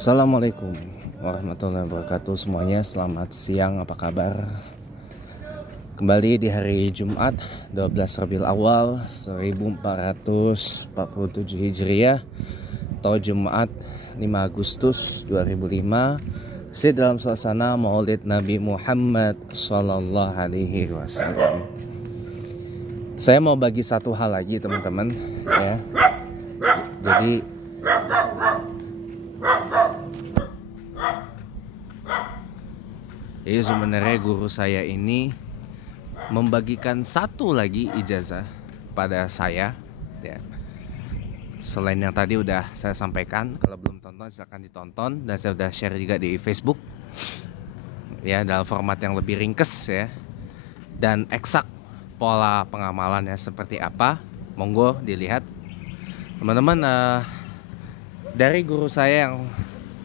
Assalamualaikum warahmatullahi wabarakatuh semuanya. Selamat siang, apa kabar? Kembali di hari Jumat 12 Rabiul Awal 1447 Hijriah atau Jumat 5 Agustus 2005, masih dalam suasana Maulid Nabi Muhammad Sallallahu Alaihi Wasallam. Saya mau bagi satu hal lagi teman-teman ya. Jadi sebenarnya guru saya ini membagikan satu lagi ijazah pada saya ya. Selain yang tadi udah saya sampaikan, kalau belum tonton silahkan ditonton, dan saya udah share juga di Facebook ya, dalam format yang lebih ringkes ya dan eksak pola pengamalannya seperti apa. Monggo dilihat teman-teman. Dari guru saya yang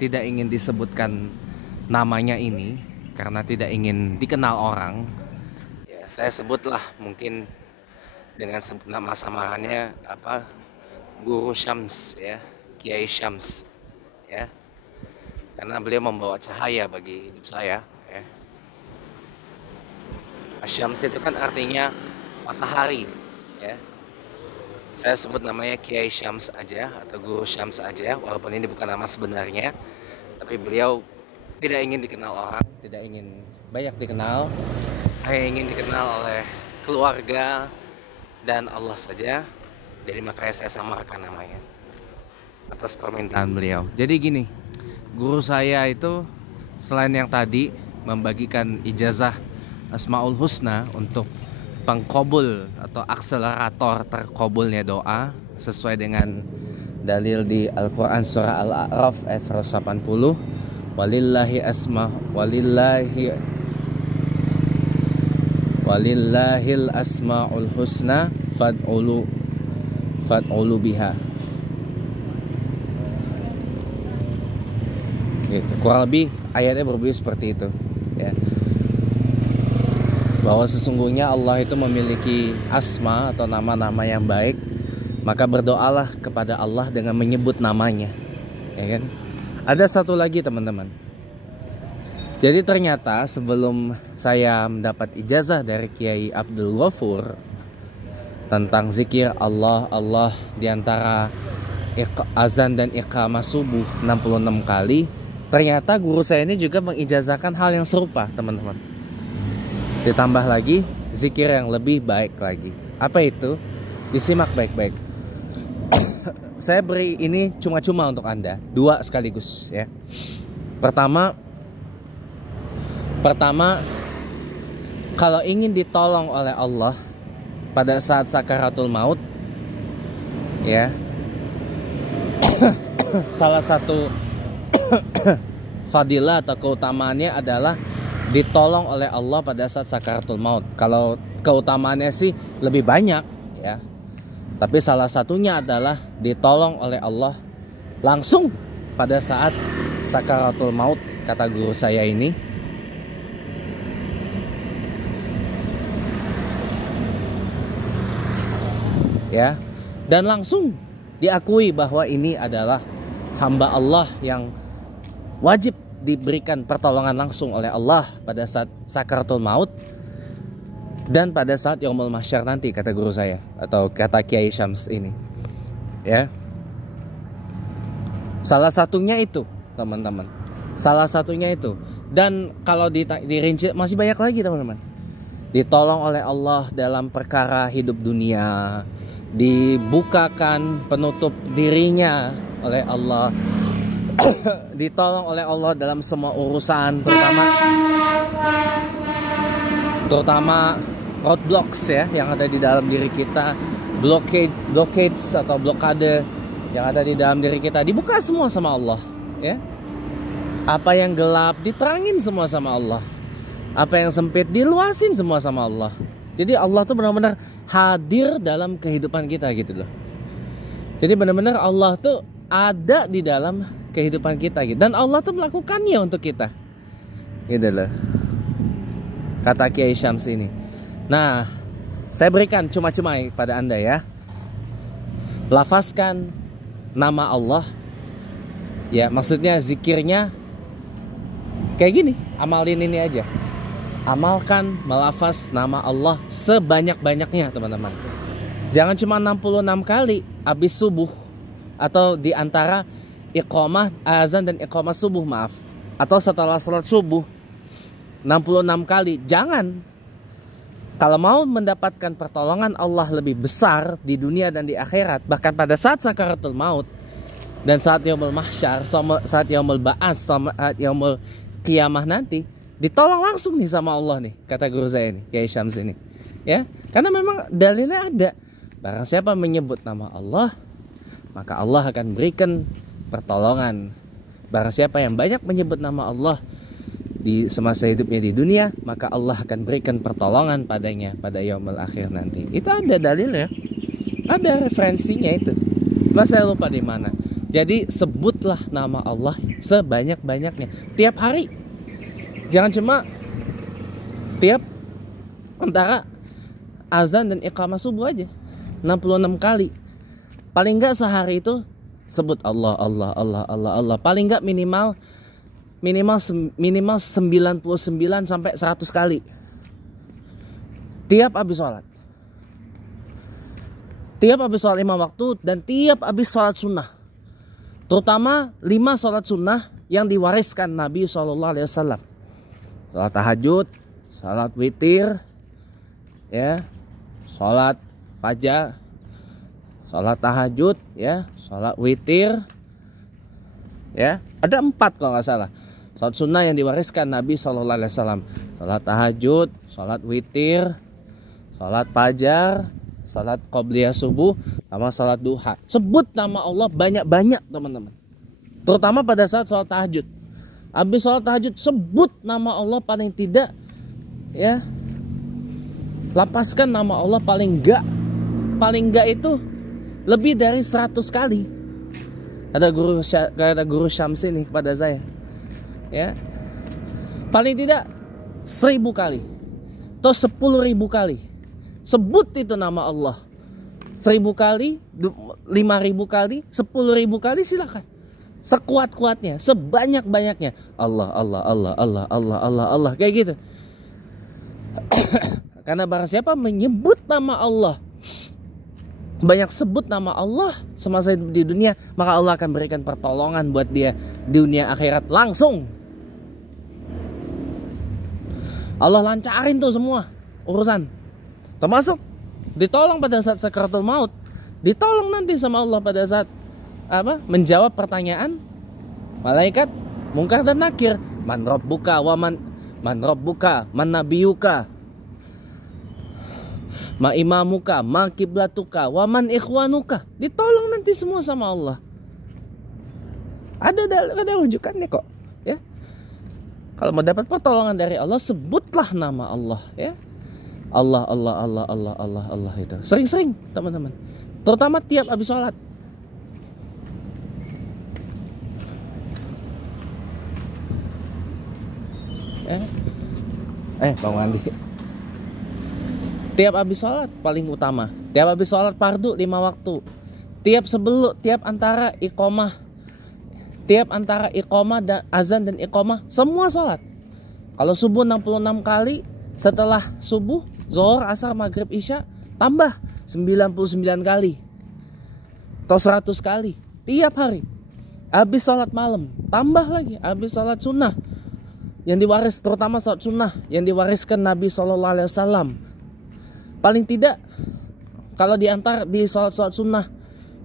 tidak ingin disebutkan namanya ini karena tidak ingin dikenal orang ya, saya sebutlah mungkin dengan nama samarannya Guru Syams ya, Kiai Syams ya, karena beliau membawa cahaya bagi hidup saya ya. Syams itu kan artinya matahari ya. Saya sebut namanya Kiai Syams aja atau Guru Syams aja, walaupun ini bukan nama sebenarnya, tapi beliau tidak ingin dikenal orang, tidak ingin banyak dikenal, hanya ingin dikenal oleh keluarga dan Allah saja. Jadi makanya saya samarkan namanya atas permintaan beliau. Jadi gini, guru saya itu selain yang tadi membagikan ijazah Asmaul Husna untuk pengkabul atau akselerator terkabulnya doa sesuai dengan dalil di Al-Quran surah Al-A'raf ayat 180, walillahil asmaul husna fad'ulu biha. Gitu. Kurang lebih ayatnya berbunyi seperti itu ya, bahwa sesungguhnya Allah itu memiliki asma atau nama-nama yang baik, maka berdoalah kepada Allah dengan menyebut namanya ya kan. Ada satu lagi teman-teman. Jadi ternyata sebelum saya mendapat ijazah dari Kiai Abdul Ghafur tentang zikir Allah diantara azan dan iqamah subuh 66 kali, ternyata guru saya ini juga mengijazahkan hal yang serupa teman-teman. Ditambah lagi zikir yang lebih baik lagi. Apa itu? Disimak baik-baik. Saya beri ini cuma-cuma untuk Anda, dua sekaligus ya. Pertama, kalau ingin ditolong oleh Allah pada saat sakaratul maut ya, salah satu fadilah atau keutamaannya adalah ditolong oleh Allah pada saat sakaratul maut. Kalau keutamaannya sih lebih banyak ya, tapi salah satunya adalah ditolong oleh Allah langsung pada saat sakaratul maut, kata guru saya ini. Ya, dan langsung diakui bahwa ini adalah hamba Allah yang wajib diberikan pertolongan langsung oleh Allah pada saat sakaratul maut dan pada saat yaumul mahsyar nanti, kata guru saya atau kata Kiai Syams ini ya. Salah satunya itu teman-teman, salah satunya itu. Dan kalau dirinci masih banyak lagi teman-teman. Ditolong oleh Allah dalam perkara hidup dunia, dibukakan penutup dirinya oleh Allah, ditolong oleh Allah dalam semua urusan, terutama roadblocks ya yang ada di dalam diri kita, blockades atau blokade yang ada di dalam diri kita, dibuka semua sama Allah ya. Apa yang gelap diterangin semua sama Allah, apa yang sempit diluasin semua sama Allah. Jadi Allah tuh benar-benar hadir dalam kehidupan kita gitu loh. Jadi benar-benar Allah tuh ada di dalam kehidupan kita gitu, dan Allah tuh melakukannya untuk kita gitu loh, kata Kiai Syams ini. Nah, saya berikan cuma-cuma pada Anda ya. Lafazkan nama Allah Ya, maksudnya zikirnya kayak gini, amalin ini aja. Amalkan melafaz nama Allah sebanyak-banyaknya, teman-teman. Jangan cuma 66 kali habis subuh, atau di antara iqamah azan dan iqamah subuh, maaf, atau setelah salat subuh 66 kali. Jangan. Kalau mau mendapatkan pertolongan Allah lebih besar di dunia dan di akhirat, bahkan pada saat sakaratul maut dan saat yaumul mahsyar, saat yaumul ba'ats, saat yaumul qiyamah nanti, ditolong langsung nih sama Allah nih, kata guru saya nih, Kiai Syams ini. Ya, karena memang dalilnya ada. Barang siapa menyebut nama Allah, maka Allah akan berikan pertolongan. Barang siapa yang banyak menyebut nama Allah di semasa hidupnya di dunia, maka Allah akan berikan pertolongan padanya pada yaumul akhir nanti. Itu ada dalilnya, ada referensinya itu. Mas saya lupa di mana. Jadi sebutlah nama Allah sebanyak-banyaknya tiap hari. Jangan cuma tiap antara azan dan iqamah subuh aja 66 kali. Paling enggak sehari itu sebut Allah, Allah, Allah, Allah, Allah. Paling enggak minimal 99 sampai 100 kali. Tiap habis sholat. Tiap habis sholat 5 waktu dan tiap habis sholat sunnah. Terutama 5 sholat sunnah yang diwariskan Nabi SAW. Sholat tahajud, sholat witir, ya, sholat fajar, sholat tahajud, ya, sholat witir, ya, ada 4 kalau nggak salah. Sholat sunnah yang diwariskan Nabi SAW. Sholat tahajud, sholat witir, sholat fajar, sholat qobliyah subuh, sama sholat duha. Sebut nama Allah banyak-banyak, teman-teman. Terutama pada saat sholat tahajud. Habis sholat tahajud, sebut nama Allah paling tidak, ya, lapaskan nama Allah paling enggak itu lebih dari 100 kali. Ada guru Syams ini kepada saya, ya, paling tidak 1000 kali atau 10.000 kali. Sebut itu nama Allah 1000 kali, 5000 kali, 10.000 kali, silakan. Sekuat-kuatnya, sebanyak-banyaknya. Allah, Allah, Allah, Allah, Allah, Allah, Allah, kayak gitu. Karena barang siapa menyebut nama Allah, banyak sebut nama Allah semasa hidup di dunia, maka Allah akan berikan pertolongan buat dia di dunia akhirat langsung. Allah lancarin tuh semua urusan, termasuk ditolong pada saat sakaratul maut, ditolong nanti sama Allah pada saat menjawab pertanyaan malaikat Munkar dan Nakir. Man rabbuka wa man rabbuka, man nabiyuka, ma imamuka, ma kiblatuka, wa man ikhwanuka. Ditolong nanti semua sama Allah. Ada rujukannya kok, ya. Kalau mau dapat pertolongan dari Allah, sebutlah nama Allah, ya. Allah, Allah, Allah, Allah, Allah, Allah, itu sering-sering, teman-teman. Terutama tiap habis sholat. Ya. Bang Wandi. Tiap habis sholat paling utama. Tiap habis sholat fardu 5 waktu. Tiap antara iqamah. Tiap antara iqamah dan azan dan iqamah, semua sholat. Kalau subuh 66 kali, setelah subuh, zuhur, asar, maghrib, isya, tambah 99 kali. Atau 100 kali. Tiap hari. Habis sholat malam, tambah lagi. Habis sholat sunnah, yang diwaris, terutama sholat sunnah yang diwariskan Nabi SAW. Paling tidak, kalau diantar di sholat sunnah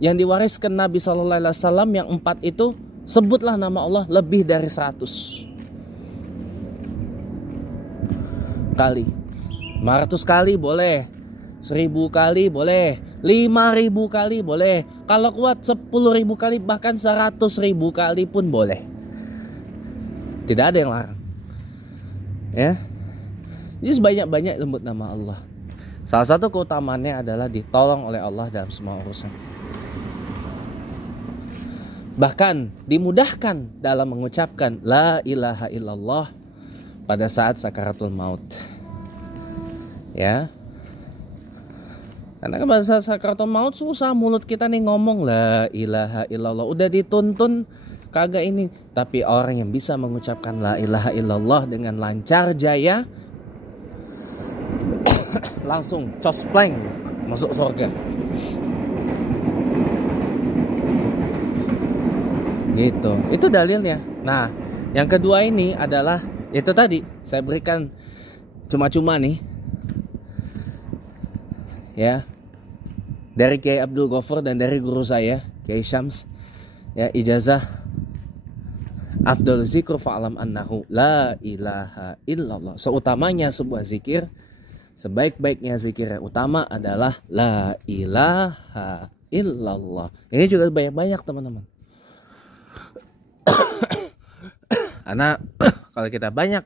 yang diwariskan Nabi SAW yang 4 itu, sebutlah nama Allah lebih dari 100 kali. 500 kali boleh, 1000 kali boleh, 5000 kali boleh, kalau kuat 10.000 kali, bahkan 100.000 kali pun boleh. Tidak ada yang larang, ya. Jadi sebanyak-banyak sebut nama Allah. Salah satu keutamaannya adalah ditolong oleh Allah dalam semua urusan. Bahkan dimudahkan dalam mengucapkan la ilaha illallah pada saat sakaratul maut, ya. Karena pada saat sakaratul maut susah mulut kita nih ngomong la ilaha illallah. Udah dituntun kagak ini. Tapi orang yang bisa mengucapkan la ilaha illallah dengan lancar jaya, langsung cospleng masuk surga. Gitu. Itu dalilnya. Nah, yang kedua ini adalah itu tadi saya berikan cuma-cuma nih. Ya. Dari Kiai Abdul Ghaffar dan dari guru saya, Kiai Syams. Ya, ijazah afdal zikr fa'lam annahu la ilaha illallah. Seutamanya sebuah zikir, sebaik-baiknya zikir yang utama adalah la ilaha illallah. Ini juga banyak-banyak teman-teman. Karena kalau kita banyak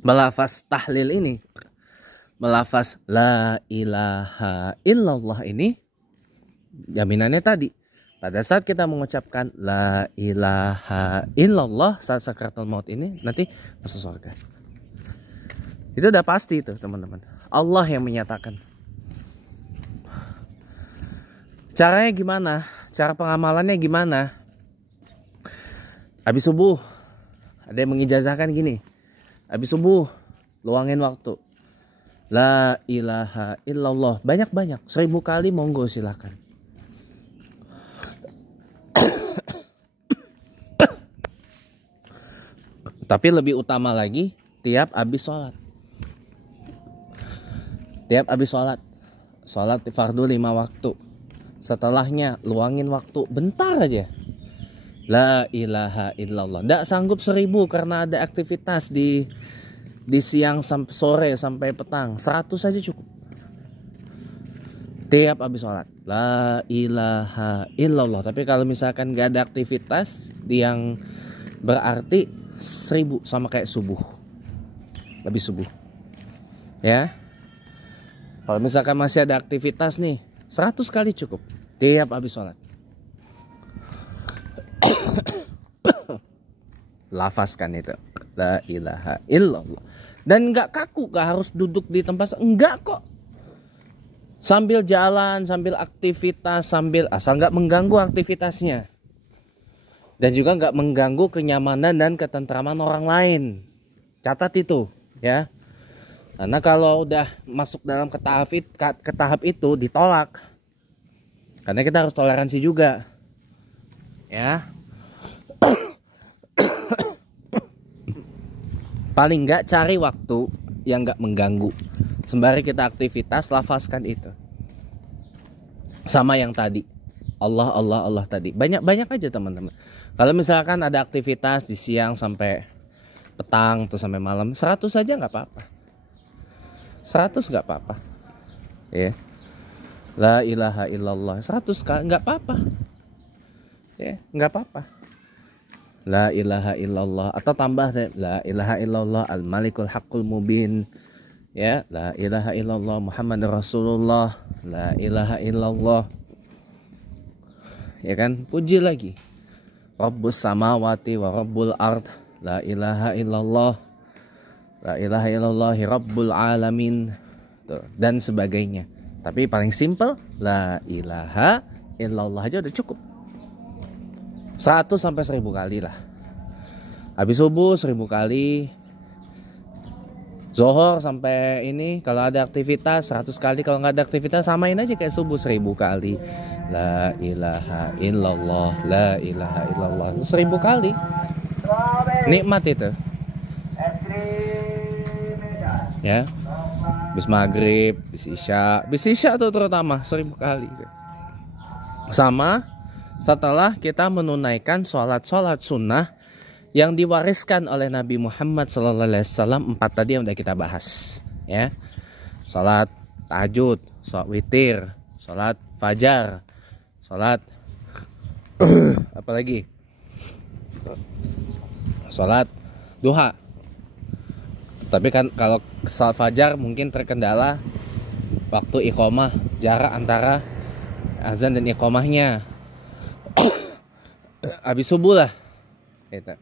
melafaz tahlil ini, melafaz la ilaha illallah ini, jaminannya tadi, pada saat kita mengucapkan la ilaha illallah saat sakaratul maut ini, nanti masuk surga. Itu udah pasti itu teman-teman. Allah yang menyatakan. Caranya gimana? Cara pengamalannya gimana? Habis subuh, ada yang mengijazahkan gini. Habis subuh, luangin waktu. La ilaha illallah. Banyak-banyak. 1000 kali monggo silakan. Tapi lebih utama lagi, tiap habis sholat. Tiap habis sholat. Sholat fardu 5 waktu. Setelahnya, luangin waktu. Bentar aja. La ilaha illallah. Nggak sanggup 1000 karena ada aktivitas di siang sampai sore sampai petang. 100 saja cukup. Tiap habis sholat. La ilaha illallah. Tapi kalau misalkan nggak ada aktivitas yang berarti 1000 sama kayak subuh. Habis subuh. Ya. Kalau misalkan masih ada aktivitas nih, 100 kali cukup. Tiap habis sholat. Lafazkan itu la ilaha illallah. Dan nggak kaku, nggak harus duduk di tempat, enggak kok. Sambil jalan, sambil aktivitas, sambil asal nggak mengganggu aktivitasnya. Dan juga nggak mengganggu kenyamanan dan ketentraman orang lain. Catat itu ya. Karena kalau udah masuk dalam ke tahap itu ditolak. Karena kita harus toleransi juga. Ya. Paling nggak cari waktu yang nggak mengganggu. Sembari kita aktivitas, lafazkan itu. Sama yang tadi. Allah, Allah, Allah tadi. Banyak-banyak aja teman-teman. Kalau misalkan ada aktivitas di siang sampai petang atau sampai malam, 100 saja nggak apa-apa. 100 nggak apa-apa. Ya. La ilaha illallah. 100 kali nggak apa-apa. Ya, nggak apa-apa. La ilaha illallah, atau tambah la ilaha illallah al-malikul haqqul mubin. Ya, la ilaha illallah Muhammadur Rasulullah. La ilaha illallah. Ya kan? Puji lagi. Rabbus samawati wa rabbul ard. La ilaha illallah. La ilaha illallah rabbul alamin. Tuh, dan sebagainya. Tapi paling simple, la ilaha illallah aja udah cukup. 100 sampai 1000 kali lah. Habis subuh 1000 kali. Zohor sampai ini, kalau ada aktivitas 100 kali. Kalau nggak ada aktivitas samain aja kayak subuh 1000 kali. La ilaha illallah, la ilaha illallah. 1000 kali. Nikmat itu. Ya. Habis maghrib, habis isya tuh terutama 1000 kali. Sama setelah kita menunaikan sholat-sholat sunnah yang diwariskan oleh Nabi Muhammad SAW, 4 tadi yang udah kita bahas, ya. Sholat tahajud, sholat witir, sholat fajar, sholat apa lagi? Sholat duha. Tapi kan kalau sholat fajar mungkin terkendala waktu iqomah, jarak antara azan dan iqomahnya. Habis subuh lah gitu.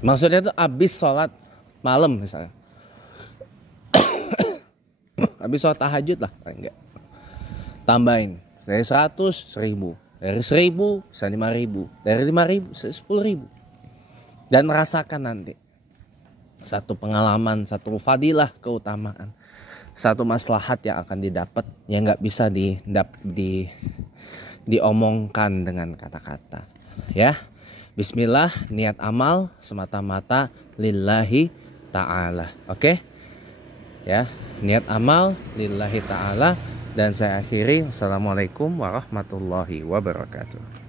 Maksudnya tuh habis sholat malam misalnya. Habis sholat tahajud lah, enggak. Tambahin dari 100 1000. Dari 1.000 bisa 5.000, dari 5.000 bisa 10.000. Dan rasakan nanti satu pengalaman, satu fadilah, keutamaan, satu maslahat yang akan didapat yang nggak bisa diomongkan dengan kata-kata. Ya, Bismillah, niat amal semata-mata lillahi ta'ala. Oke? Ya, niat amal lillahi ta'ala. Dan saya akhiri, assalamualaikum warahmatullahi wabarakatuh.